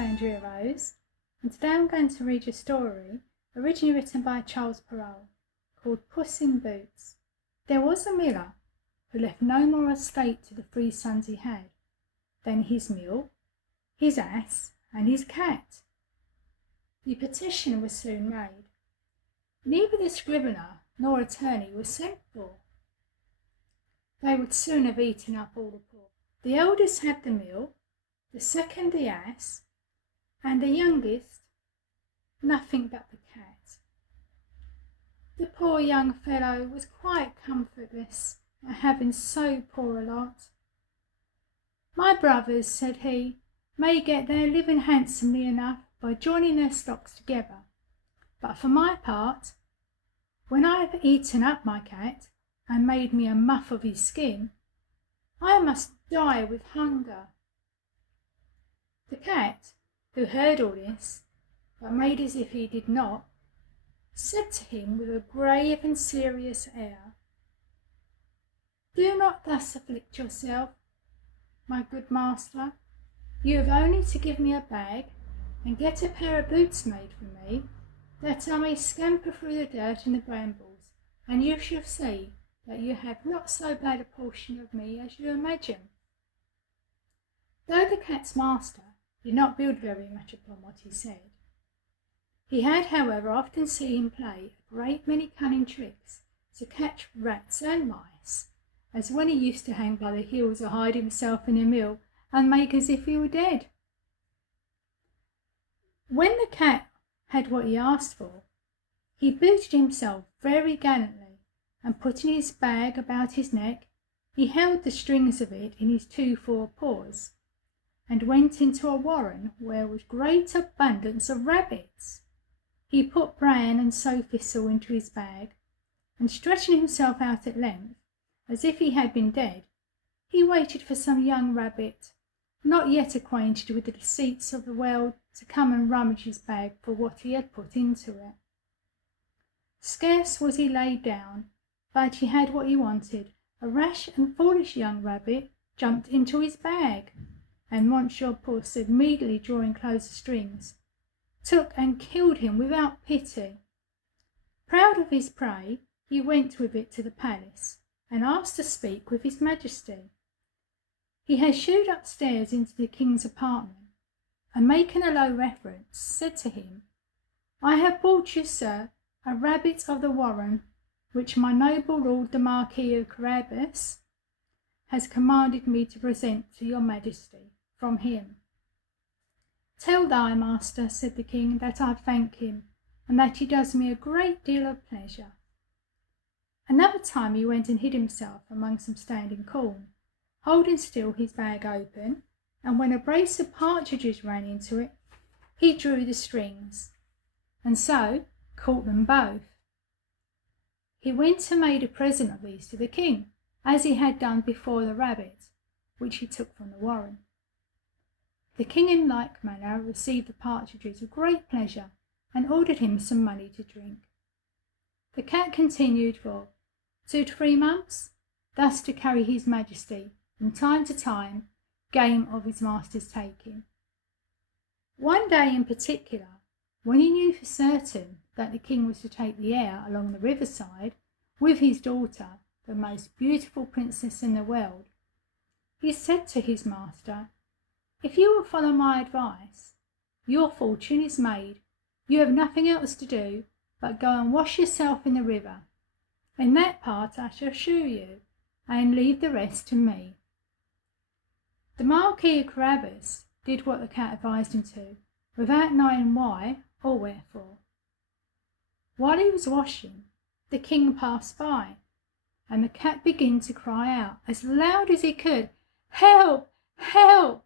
Andrea Rose, and today I'm going to read you a story originally written by Charles Perrault called Puss in Boots. There was a miller who left no more estate to the 3 sons he had than his mule, his ass, and his cat. The petition was soon made. Neither the scrivener nor attorney was sent for. They would soon have eaten up all the poor. The eldest had the mule, the second the ass, and the youngest nothing but the cat. The poor young fellow was quite comfortless at having so poor a lot. "My brothers," said he, "may get their living handsomely enough by joining their stocks together, but for my part, when I have eaten up my cat and made me a muff of his skin, I must die with hunger." The cat, who heard all this, but made as if he did not, said to him with a grave and serious air, "Do not thus afflict yourself, my good master. You have only to give me a bag and get a pair of boots made for me, that I may scamper through the dirt and the brambles, and you shall see that you have not so bad a portion of me as you imagine." Though the cat's master did not build very much upon what he said, he had, however, often seen him play a great many cunning tricks to catch rats and mice, as when he used to hang by the heels or hide himself in a mill and make as if he were dead. When the cat had what he asked for, he booted himself very gallantly, and putting his bag about his neck, he held the strings of it in his 2 forepaws, and went into a warren where was great abundance of rabbits. He put bran and sow-thistle into his bag, and stretching himself out at length, as if he had been dead, he waited for some young rabbit, not yet acquainted with the deceits of the world, to come and rummage his bag for what he had put into it. Scarce was he laid down, but he had what he wanted. A rash and foolish young rabbit jumped into his bag, and Monsieur Puss, immediately drawing close the strings, took and killed him without pity. Proud of his prey, he went with it to the palace, and asked to speak with his majesty. He had shooed upstairs into the king's apartment, and making a low reverence, said to him, "I have brought you, sir, a rabbit of the warren which my noble lord the Marquis of Carabas has commanded me to present to your majesty from him." "Tell thy master," said the king, "that I thank him, and that he does me a great deal of pleasure." Another time he went and hid himself among some standing corn, holding still his bag open, and when a brace of partridges ran into it, he drew the strings, and so caught them both. He went and made a present of these to the king, as he had done before the rabbit, which he took from the warren. The king in like manner received the partridges with great pleasure, and ordered him some money to drink. The cat continued for 2 to 3 months, thus to carry his majesty, from time to time, game of his master's taking. One day in particular, when he knew for certain that the king was to take the air along the riverside with his daughter, the most beautiful princess in the world, he said to his master, "If you will follow my advice, your fortune is made. You have nothing else to do but go and wash yourself in the river. In that part I shall shew you, and leave the rest to me." The Marquis of Carabas did what the cat advised him to, without knowing why or wherefore. While he was washing, the king passed by, and the cat began to cry out as loud as he could, "Help! Help!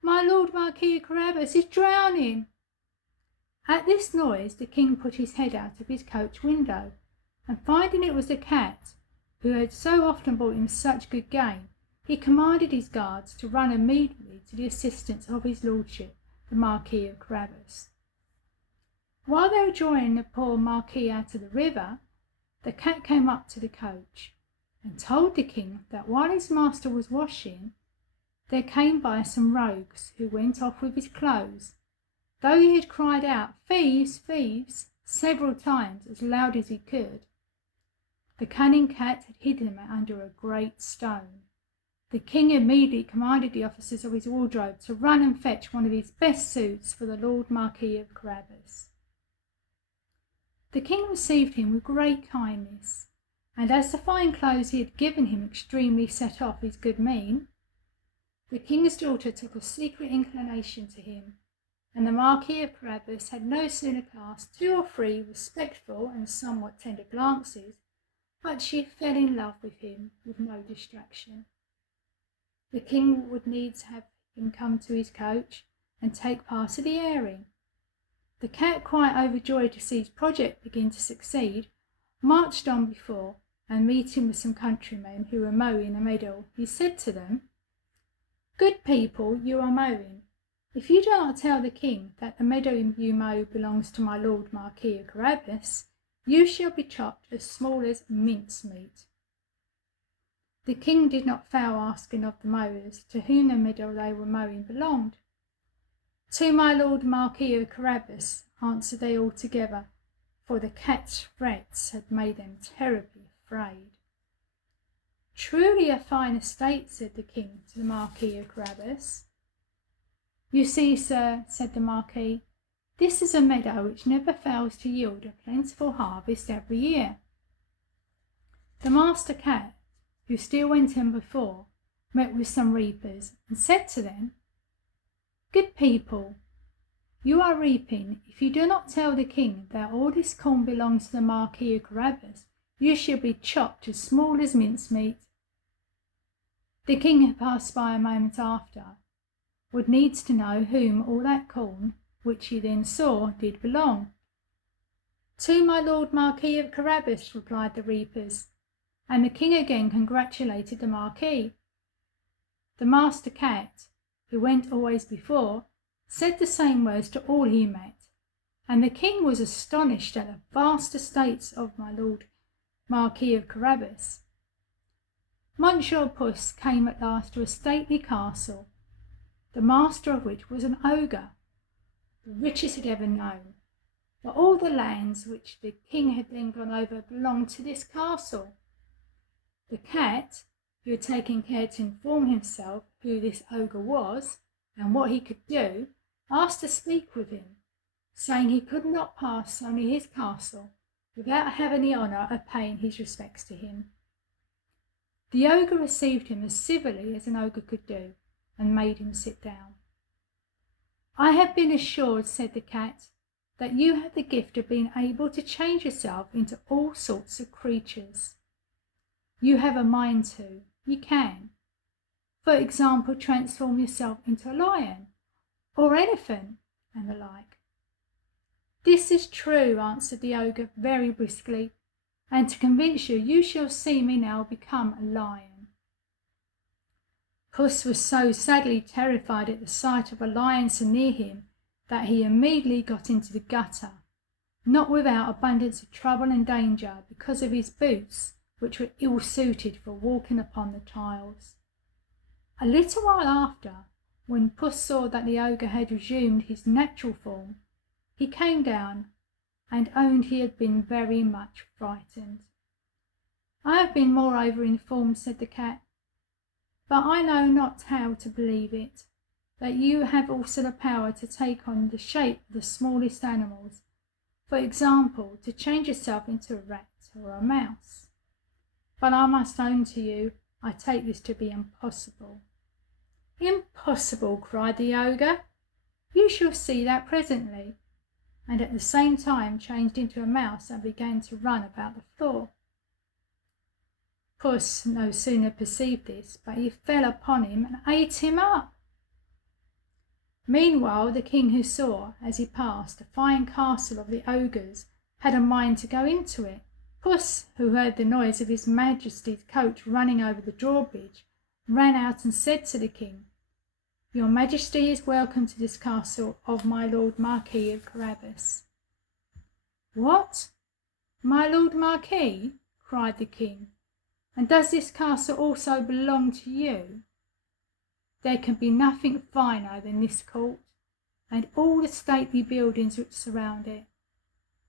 My lord Marquis of Carabas is drowning!" At this noise the king put his head out of his coach window, and finding it was the cat, who had so often brought him such good game, he commanded his guards to run immediately to the assistance of his lordship, the Marquis of Carabas. While they were drawing the poor Marquis out of the river, the cat came up to the coach, and told the king that while his master was washing, there came by some rogues who went off with his clothes Though he had cried out, "Thieves, thieves," several times as loud as he could, the cunning cat had hidden him under a great stone. The king immediately commanded the officers of his wardrobe to run and fetch one of his best suits for the Lord Marquis of Carabas. The king received him with great kindness, and as the fine clothes he had given him extremely set off his good mien, the king's daughter took a secret inclination to him, and the Marquis of Carabas had no sooner cast 2 or 3 respectful and somewhat tender glances, but she fell in love with him with no distraction. The king would needs have him come to his coach and take part of the airing. The cat, quite overjoyed to see his project begin to succeed, marched on before, and meeting with some countrymen who were mowing a meadow, he said to them, "Good people, you are mowing. If you do not tell the king that the meadow you mow belongs to my Lord Marquis of Carabas, you shall be chopped as small as mincemeat." The king did not fail asking of the mowers to whom the meadow they were mowing belonged. "To my Lord Marquis of Carabas," answered they all together, for the cat's threats had made them terribly afraid. "Truly a fine estate," said the king to the Marquis of Carabas. "You see, sir," said the Marquis, "this is a meadow which never fails to yield a plentiful harvest every year." The master cat, who still went in before, met with some reapers, and said to them, "Good people, you are reaping. If you do not tell the king that all this corn belongs to the Marquis of Carabas, you shall be chopped as small as mincemeat." The king, who passed by a moment after, would needs to know whom all that corn, which he then saw, did belong. "To my Lord Marquis of Carabas," replied the reapers, and the king again congratulated the Marquis. The master cat, who went always before, said the same words to all he met, and the king was astonished at the vast estates of my Lord Marquis of Carabas. Monsieur Puss came at last to a stately castle, the master of which was an ogre, the richest he had ever known. But all the lands which the king had then gone over belonged to this castle. The cat, who had taken care to inform himself who this ogre was and what he could do, asked to speak with him, saying he could not pass only his castle without having the honour of paying his respects to him. The ogre received him as civilly as an ogre could do, and made him sit down. "I have been assured," said the cat, "that you have the gift of being able to change yourself into all sorts of creatures. You have a mind to. You can, for example, transform yourself into a lion or elephant and the like." "This is true," answered the ogre very briskly, "and to convince you, you shall see me now become a lion." Puss was so sadly terrified at the sight of a lion so near him that he immediately got into the gutter, not without abundance of trouble and danger, because of his boots, which were ill suited for walking upon the tiles. A little while after, when Puss saw that the ogre had resumed his natural form, he came down and owned he had been very much frightened. "I have been moreover informed," said the cat, "but I know not how to believe it, that you have also the power to take on the shape of the smallest animals, for example, to change yourself into a rat or a mouse. But I must own to you, I take this to be impossible." "Impossible!" cried the ogre. "You shall see that presently," and at the same time changed into a mouse and began to run about the floor. Puss no sooner perceived this, but he fell upon him and ate him up. Meanwhile the king, who saw, as he passed, a fine castle of the ogres, had a mind to go into it. Puss, who heard the noise of his Majesty's coach running over the drawbridge, ran out and said to the king, "Your Majesty is welcome to this castle of my Lord Marquis of Carabas." "What? My Lord Marquis?" cried the king. "And does this castle also belong to you? There can be nothing finer than this court. and all the stately buildings which surround it.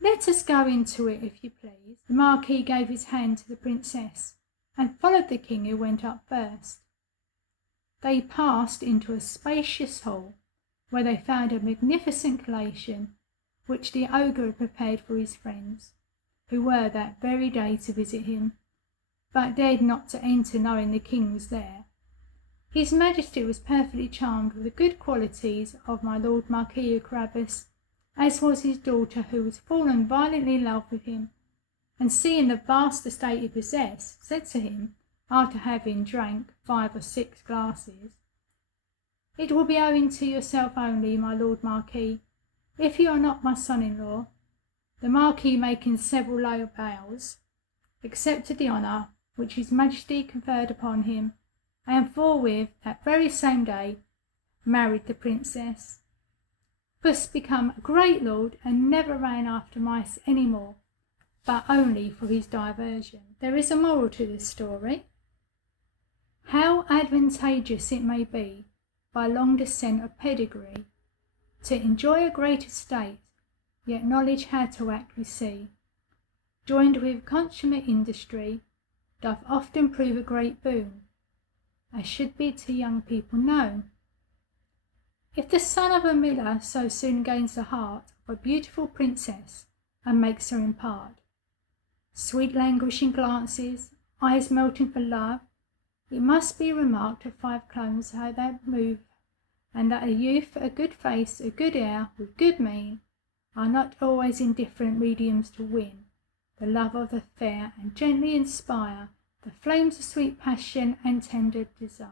Let us go into it, if you please. The Marquis gave his hand to the Princess, and followed the King, who went up first. They passed into a spacious hall, where they found a magnificent collation, which the ogre had prepared for his friends, who were that very day to visit him, but dared not to enter knowing the King was there. His Majesty was perfectly charmed with the good qualities of my Lord Marquis of Carabas, as was his daughter, who was fallen violently in love with him, and seeing the vast estate he possessed, said to him, after having drank 5 or 6 glasses, "It will be owing to yourself only, my Lord Marquis, if you are not my son-in-law." The Marquis, making several low bows, accepted the honour which his Majesty conferred upon him, and forthwith, that very same day, married the Princess. Puss became a great lord, and never ran after mice any more, but only for his diversion. There is a moral to this story. How advantageous it may be, by long descent of pedigree, to enjoy a great estate, yet knowledge how to act we see, joined with consummate industry, doth often prove a great boon, as should be to young people known. If the son of a miller so soon gains the heart of a beautiful princess, and makes her impart sweet languishing glances, eyes melting for love, it must be remarked of 5 clones how they move, and that a youth, a good face, a good air, with good mien, are not always indifferent mediums to win the love of the fair, and gently inspire the flames of sweet passion and tender desire.